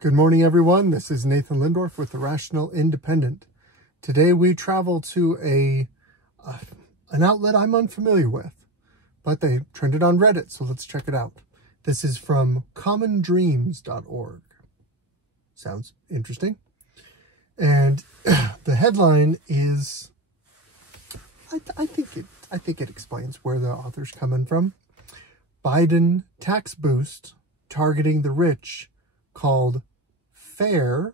Good morning, everyone. This is Nathan Lindorf with The Rational Independent. Today we travel to an outlet I'm unfamiliar with, but they trended on Reddit, so let's check it out. This is from commondreams.org. Sounds interesting. And the headline is, I think it explains where the author's coming from. Biden tax boost targeting the rich, called fair,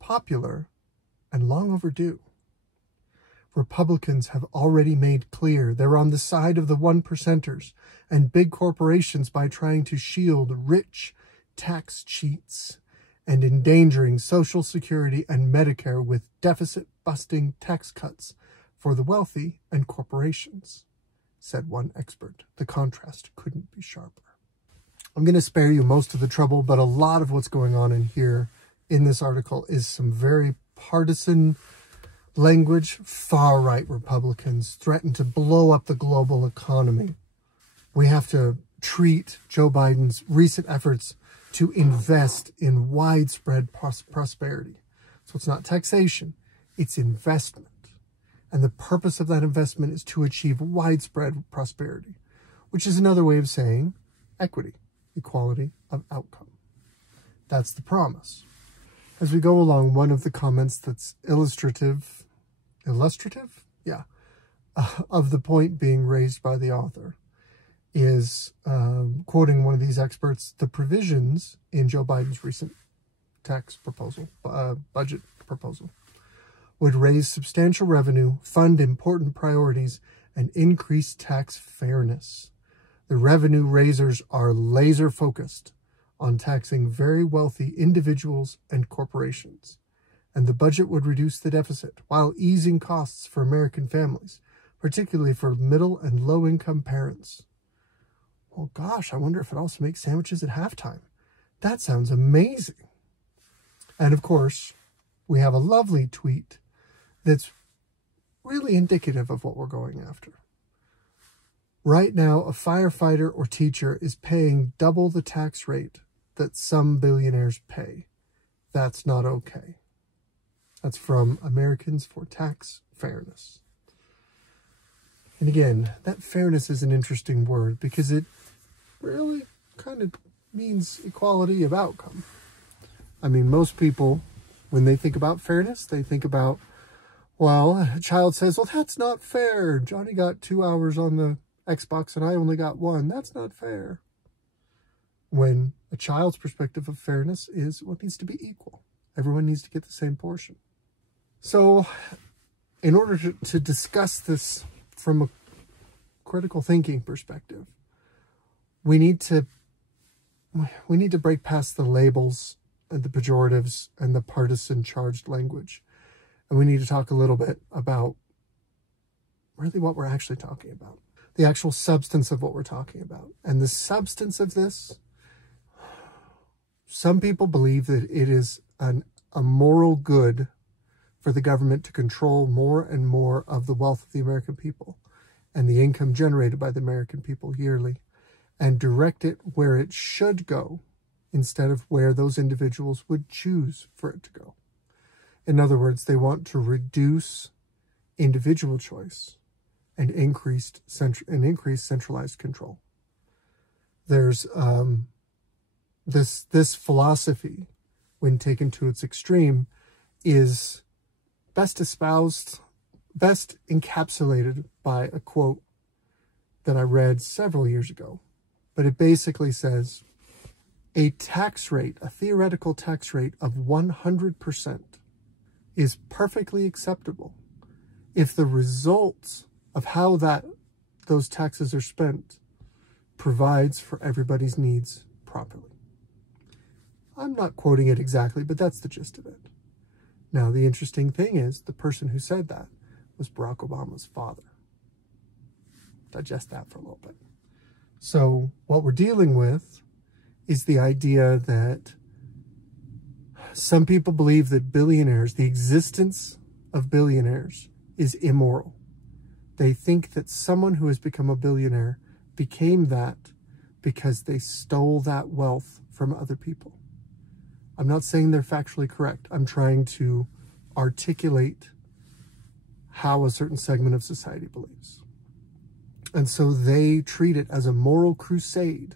popular, and long overdue. Republicans have already made clear they're on the side of the 1%ers and big corporations by trying to shield rich tax cheats and endangering Social Security and Medicare with deficit-busting tax cuts for the wealthy and corporations, said one expert. The contrast couldn't be sharper. I'm going to spare you most of the trouble, but a lot of what's going on in here in this article is some very partisan language. Far-right Republicans threaten to blow up the global economy. We have to treat Joe Biden's recent efforts to invest in widespread prosperity. So it's not taxation, it's investment. And the purpose of that investment is to achieve widespread prosperity, which is another way of saying equity, equality of outcome. That's the promise. As we go along, one of the comments that's illustrative, of the point being raised by the author is, quoting one of these experts, the provisions in Joe Biden's recent tax proposal, budget proposal, would raise substantial revenue, fund important priorities, and increase tax fairness. The revenue raisers are laser focused on taxing very wealthy individuals and corporations, and the budget would reduce the deficit while easing costs for American families, particularly for middle and low-income parents. Well, gosh, I wonder if it also makes sandwiches at halftime. That sounds amazing. And of course, we have a lovely tweet that's really indicative of what we're going after. Right now, a firefighter or teacher is paying double the tax rate that some billionaires pay. That's not okay. That's from Americans for Tax Fairness. And again, that fairness is an interesting word because it really kind of means equality of outcome. I mean, most people, when they think about fairness, they think about, well, a child says, well, that's not fair. Johnny got 2 hours on the Xbox and I only got 1. That's not fair. When a child's perspective of fairness is what needs to be equal. Everyone needs to get the same portion. So in order to discuss this from a critical thinking perspective, we need to break past the labels and the pejoratives and the partisan charged language. And we need to talk a little bit about really what we're actually talking about. The actual substance of what we're talking about. And the substance of this, some people believe that it is a moral good for the government to control more and more of the wealth of the American people and the income generated by the American people yearly and direct it where it should go instead of where those individuals would choose for it to go. In other words, they want to reduce individual choice and increase centralized control. There's this philosophy, when taken to its extreme, is best encapsulated by a quote that I read several years ago. But it basically says, a tax rate, a theoretical tax rate of 100% is perfectly acceptable if the results of how those taxes are spent provides for everybody's needs properly. I'm not quoting it exactly, but that's the gist of it. Now, the interesting thing is the person who said that was Barack Obama's father. Digest that for a little bit. So what we're dealing with is the idea that some people believe that billionaires, the existence of billionaires, is immoral. They think that someone who has become a billionaire became that because they stole that wealth from other people. I'm not saying they're factually correct. I'm trying to articulate how a certain segment of society believes. And so they treat it as a moral crusade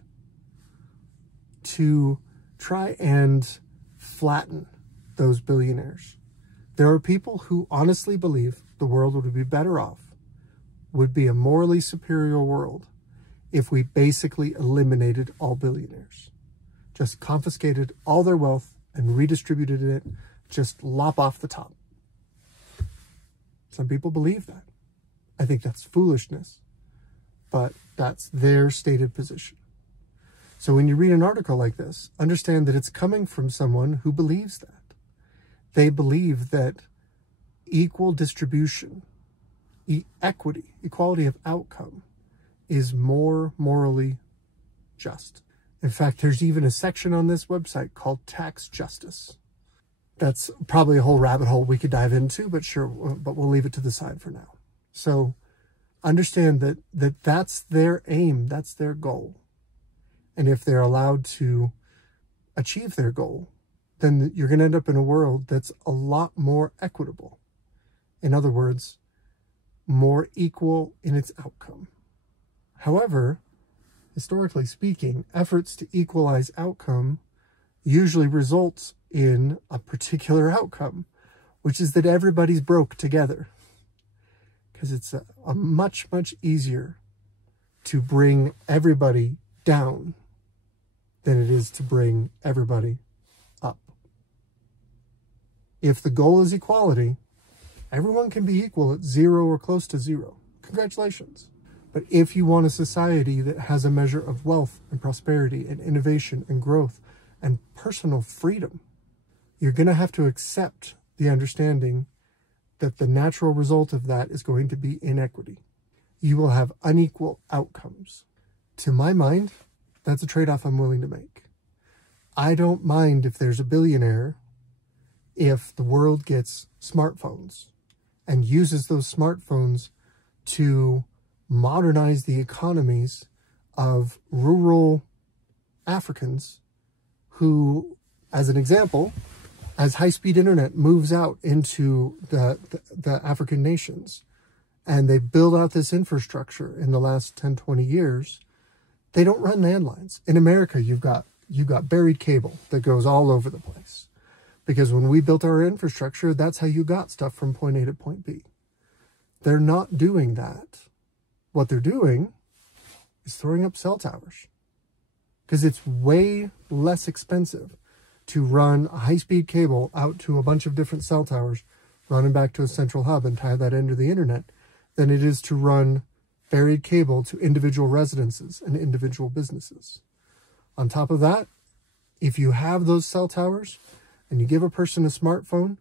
to try and flatten those billionaires. There are people who honestly believe the world would be better off, would be a morally superior world, if we basically eliminated all billionaires. Just confiscated all their wealth and redistributed it, just lop off the top. Some people believe that. I think that's foolishness, but that's their stated position. So when you read an article like this, understand that it's coming from someone who believes that. They believe that equal distribution, equity, equality of outcome is more morally just. In fact, there's even a section on this website called tax justice. That's probably a whole rabbit hole we could dive into, but sure, but we'll leave it to the side for now. So understand that that's their aim, that's their goal. And if they're allowed to achieve their goal, then you're going to end up in a world that's a lot more equitable. In other words, more equal in its outcome. However, historically speaking, efforts to equalize outcome usually results in a particular outcome, which is that everybody's broke together. Because it's a much, much easier to bring everybody down than it is to bring everybody up. If the goal is equality, everyone can be equal at 0 or close to 0. Congratulations. But if you want a society that has a measure of wealth and prosperity and innovation and growth and personal freedom, you're going to have to accept the understanding that the natural result of that is going to be inequity. You will have unequal outcomes. To my mind, that's a trade-off I'm willing to make. I don't mind if there's a billionaire if the world gets smartphones and uses those smartphones to modernize the economies of rural Africans who, as an example, as high-speed internet moves out into the African nations and they build out this infrastructure in the last 10, 20 years, they don't run landlines. In America, you've got buried cable that goes all over the place. Because when we built our infrastructure, that's how you got stuff from point A to point B. They're not doing that. What they're doing is throwing up cell towers. Because it's way less expensive to run a high-speed cable out to a bunch of different cell towers, running back to a central hub and tie that into the internet, than it is to run buried cable to individual residences and individual businesses. On top of that, if you have those cell towers and you give a person a smartphone,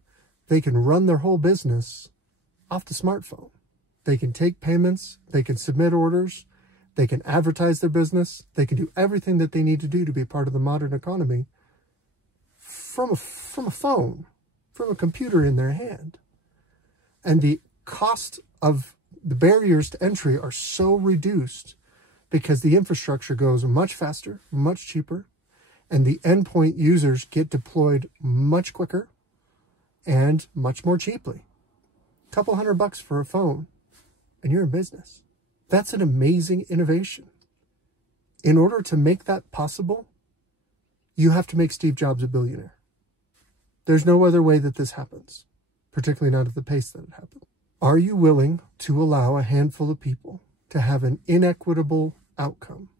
they can run their whole business off the smartphone. They can take payments, they can submit orders, they can advertise their business, they can do everything that they need to do to be part of the modern economy from a phone, from a computer in their hand. And the cost of the barriers to entry are so reduced because the infrastructure goes much faster, much cheaper, and the endpoint users get deployed much quicker and much more cheaply. A couple $100 for a phone, and you're in business. That's an amazing innovation. In order to make that possible, you have to make Steve Jobs a billionaire. There's no other way that this happens, particularly not at the pace that it happened. Are you willing to allow a handful of people to have an inequitable outcome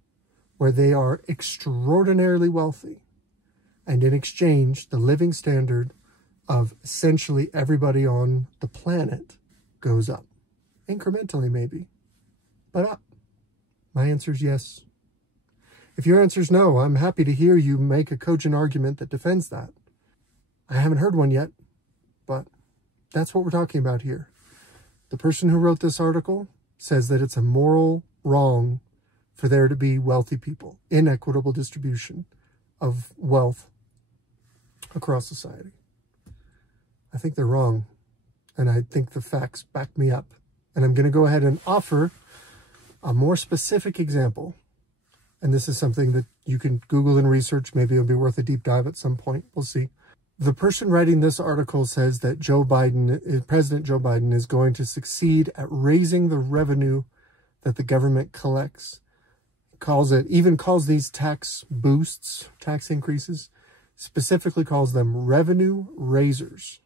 where they are extraordinarily wealthy, and in exchange, the living standard of essentially everybody on the planet goes up? Incrementally, maybe, but up. My answer is yes. If your answer is no, I'm happy to hear you make a cogent argument that defends that. I haven't heard one yet, but that's what we're talking about here. The person who wrote this article says that it's a moral wrong for there to be wealthy people, inequitable distribution of wealth across society. I think they're wrong, and I think the facts back me up. And I'm going to go ahead and offer a more specific example and this is something that you can Google and research. Maybe it'll be worth a deep dive at some point. We'll see. The person writing this article says that President Joe Biden is going to succeed at raising the revenue that the government collects. Even calls these tax boosts, tax increases, specifically calls them revenue raisers.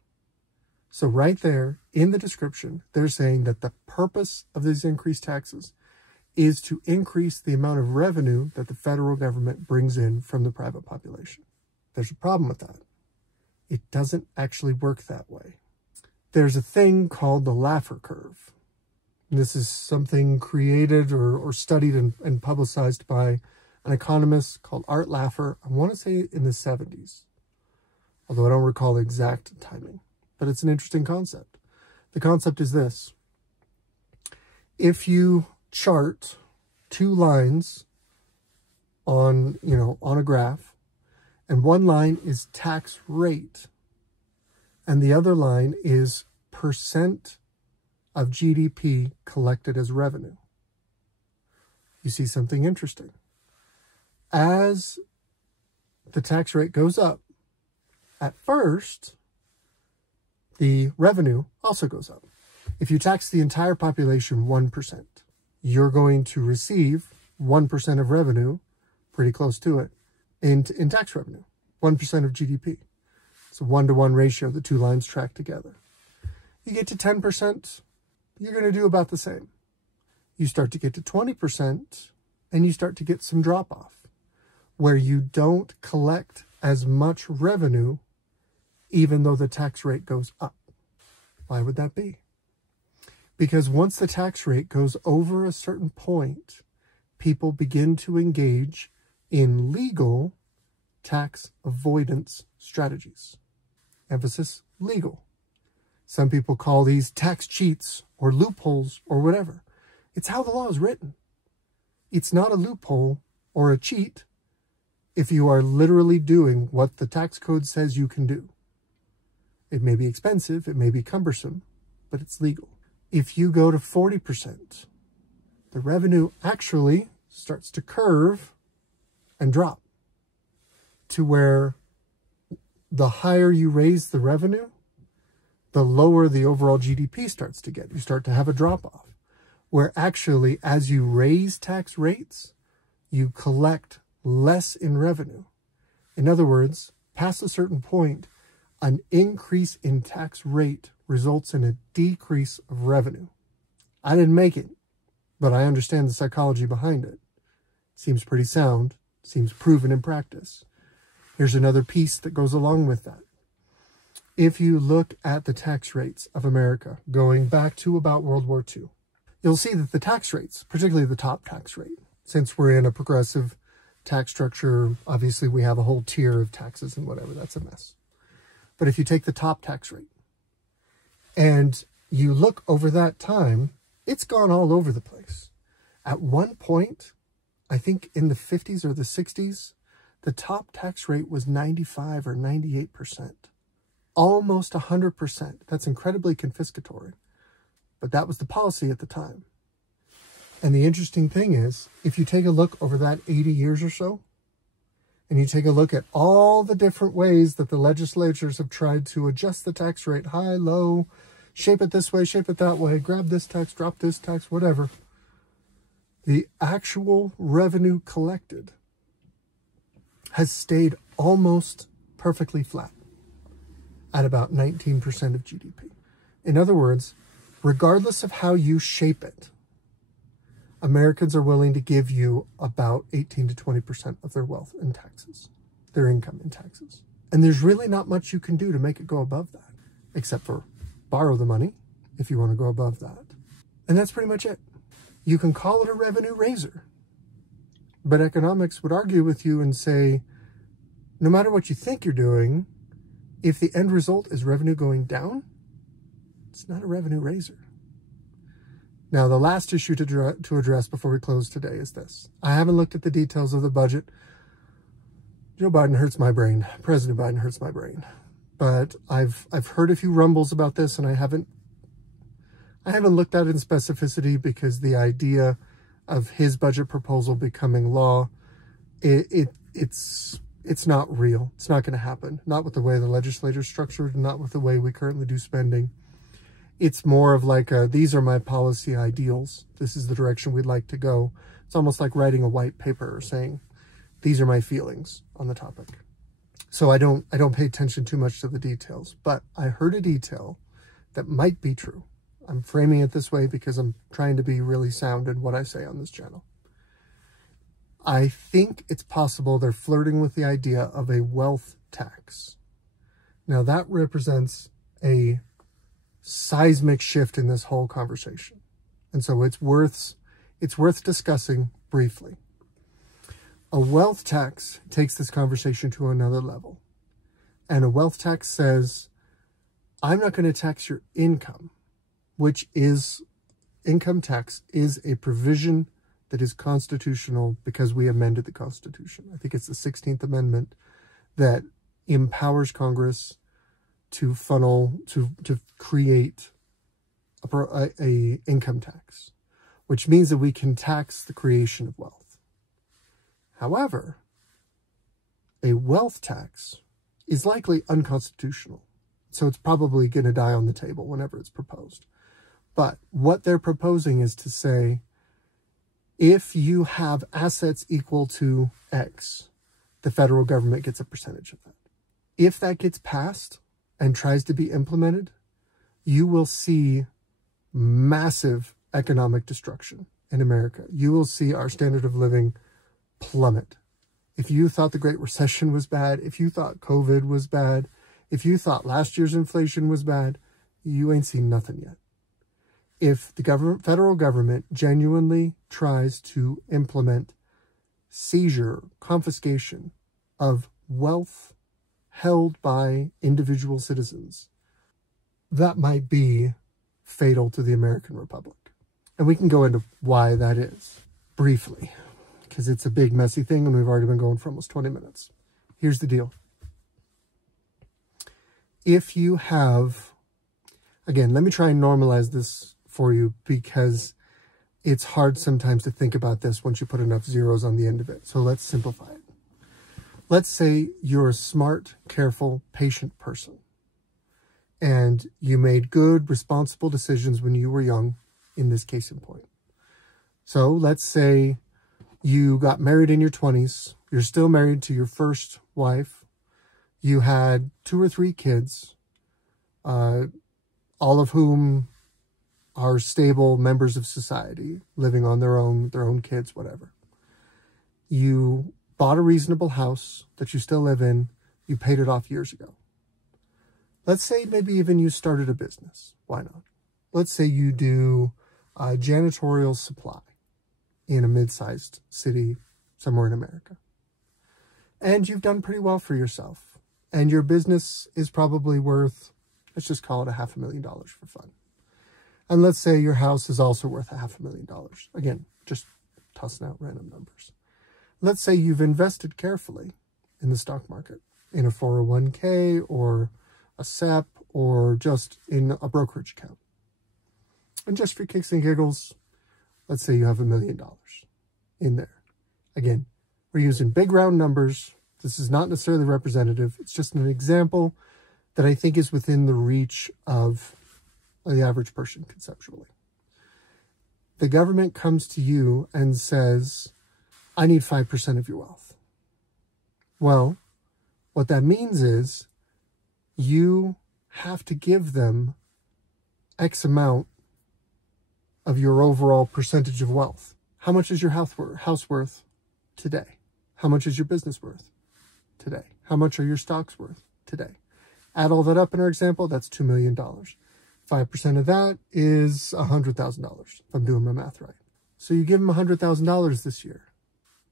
So right there in the description, they're saying that the purpose of these increased taxes is to increase the amount of revenue that the federal government brings in from the private population. There's a problem with that. It doesn't actually work that way. There's a thing called the Laffer curve. This is something created or studied and publicized by an economist called Art Laffer. I want to say in the 70s, although I don't recall the exact timing, but it's an interesting concept. The concept is this. If you chart two lines on a graph, and one line is tax rate, and the other line is percent of GDP collected as revenue, you see something interesting. As the tax rate goes up, at first, the revenue also goes up. If you tax the entire population 1%, you're going to receive 1% of revenue, pretty close to it, in tax revenue, 1% of GDP. It's a 1-to-1 ratio, the two lines track together. You get to 10%, you're going to do about the same. You start to get to 20%, and you start to get some drop-off, where you don't collect as much revenue, even though the tax rate goes up. Why would that be? Because once the tax rate goes over a certain point, people begin to engage in legal tax avoidance strategies. Emphasis, legal. Some people call these tax cheats or loopholes or whatever. It's how the law is written. It's not a loophole or a cheat if you are literally doing what the tax code says you can do. It may be expensive, it may be cumbersome, but it's legal. If you go to 40%, the revenue actually starts to curve and drop to where the higher you raise the revenue, the lower the overall GDP starts to get. You start to have a drop-off, where actually, as you raise tax rates, you collect less in revenue. In other words, past a certain point, an increase in tax rate results in a decrease of revenue. I didn't make it, but I understand the psychology behind it. Seems pretty sound, seems proven in practice. Here's another piece that goes along with that. If you look at the tax rates of America going back to about World War II, you'll see that the tax rates, particularly the top tax rate, since we're in a progressive tax structure, obviously we have a whole tier of taxes and whatever, that's a mess. But if you take the top tax rate and you look over that time, it's gone all over the place. At one point, I think in the 50s or the 60s, the top tax rate was 95 or 98%. Almost 100%. That's incredibly confiscatory. But that was the policy at the time. And the interesting thing is, if you take a look over that 80 years or so, and you take a look at all the different ways that the legislatures have tried to adjust the tax rate, high, low, shape it this way, shape it that way, grab this tax, drop this tax, whatever, the actual revenue collected has stayed almost perfectly flat at about 19% of GDP. In other words, regardless of how you shape it, Americans are willing to give you about 18 to 20% of their wealth in taxes, their income in taxes. And there's really not much you can do to make it go above that, except for borrow the money if you want to go above that. And that's pretty much it. You can call it a revenue raiser, but economics would argue with you and say, no matter what you think you're doing, if the end result is revenue going down, it's not a revenue raiser. Now, the last issue to address before we close today is this. I haven't looked at the details of the budget. Joe Biden hurts my brain. President Biden hurts my brain. But I've heard a few rumbles about this, and I haven't looked at it in specificity because the idea of his budget proposal becoming law it's not real. It's not going to happen. Not with the way the legislature's structured, not with the way we currently do spending. It's more of like these are my policy ideals. This is the direction we'd like to go. It's almost like writing a white paper or saying, these are my feelings on the topic. So I don't pay attention too much to the details, but I heard a detail that might be true. I'm framing it this way because I'm trying to be really sound in what I say on this channel. I think it's possible they're flirting with the idea of a wealth tax. Now that represents a seismic shift in this whole conversation. And so it's worth discussing briefly. A wealth tax takes this conversation to another level. And a wealth tax says, I'm not going to tax your income, which is, income tax is a provision that is constitutional because we amended the Constitution. I think it's the 16th Amendment that empowers Congress to funnel, to create a income tax, which means that we can tax the creation of wealth. However, a wealth tax is likely unconstitutional, so it's probably going to die on the table whenever it's proposed. But what they're proposing is to say, if you have assets equal to X, the federal government gets a percentage of that. If that gets passed and tries to be implemented, you will see massive economic destruction in America. You will see our standard of living plummet. If you thought the Great Recession was bad, if you thought COVID was bad, if you thought last year's inflation was bad, you ain't seen nothing yet. If the federal government genuinely tries to implement seizure, confiscation of wealth held by individual citizens, that might be fatal to the American Republic. And we can go into why that is briefly, because it's a big, messy thing, and we've already been going for almost 20 minutes. Here's the deal. If you have, again, let me try and normalize this for you, because it's hard sometimes to think about this once you put enough zeros on the end of it. So let's simplify it. Let's say you're a smart, careful, patient person, and you made good, responsible decisions when you were young, in this case in point. So let's say you got married in your 20s. You're still married to your first wife. You had 2 or 3 kids, all of whom are stable members of society, living on their own kids, whatever. You bought a reasonable house that you still live in. You paid it off years ago. Let's say maybe even you started a business. Why not? Let's say you do janitorial supply in a mid-sized city somewhere in America. And you've done pretty well for yourself. And your business is probably worth, let's just call it $500,000 for fun. And let's say your house is also worth $500,000. Again, just tossing out random numbers. Let's say you've invested carefully in the stock market, in a 401k or a SEP or just in a brokerage account. And just for kicks and giggles, let's say you have $1 million in there. Again, we're using big round numbers. This is not necessarily representative. It's just an example that I think is within the reach of the average person conceptually. The government comes to you and says, I need 5% of your wealth. Well, what that means is you have to give them X amount of your overall percentage of wealth. How much is your house worth today? How much is your business worth today? How much are your stocks worth today? Add all that up in our example, that's $2 million. 5% of that is $100,000, if I'm doing my math right. So you give them $100,000 this year.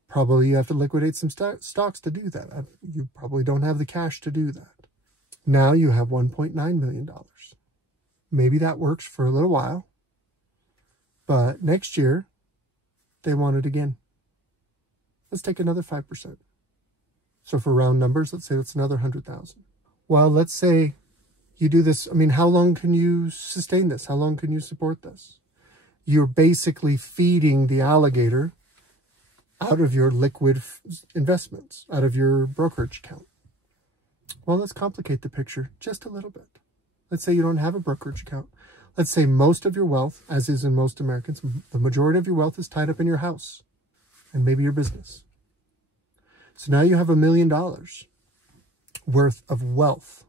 Probably you have to liquidate some stocks to do that. You probably don't have the cash to do that. Now you have $1.9 million. Maybe that works for a little while, but next year they want it again. Let's take another 5%. So for round numbers, let's say that's another 100,000. Well, let's say you do this. I mean, how long can you sustain this? How long can you support this? You're basically feeding the alligator out of your liquid investments, out of your brokerage account. Well, let's complicate the picture just a little bit. Let's say you don't have a brokerage account. Let's say most of your wealth, as is in most Americans, the majority of your wealth is tied up in your house and maybe your business. So now you have $1 million worth of wealth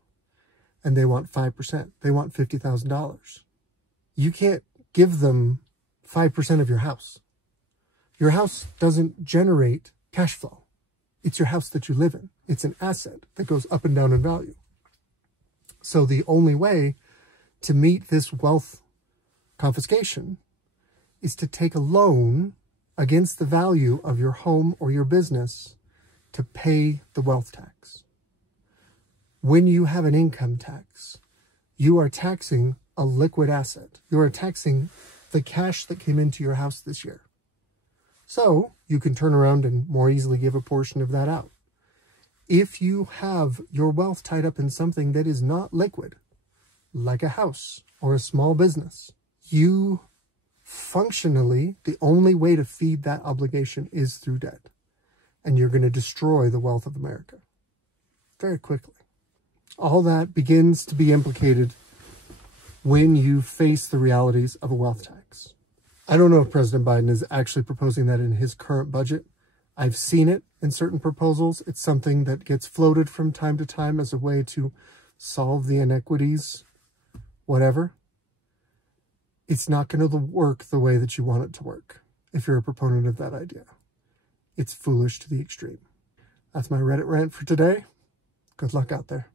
and they want 5%. They want $50,000. You can't give them 5% of your house. Your house doesn't generate cash flow. It's your house that you live in. It's an asset that goes up and down in value. So the only way to meet this wealth confiscation is to take a loan against the value of your home or your business to pay the wealth tax. When you have an income tax, you are taxing a liquid asset. You are taxing the cash that came into your house this year. So you can turn around and more easily give a portion of that out. If you have your wealth tied up in something that is not liquid, like a house or a small business, you functionally, the only way to feed that obligation is through debt. And you're going to destroy the wealth of America very quickly. All that begins to be implicated when you face the realities of a wealth tax. I don't know if President Biden is actually proposing that in his current budget. I've seen it in certain proposals. It's something that gets floated from time to time as a way to solve the inequities, whatever. It's not going to work the way that you want it to work if you're a proponent of that idea. It's foolish to the extreme. That's my Reddit rant for today. Good luck out there.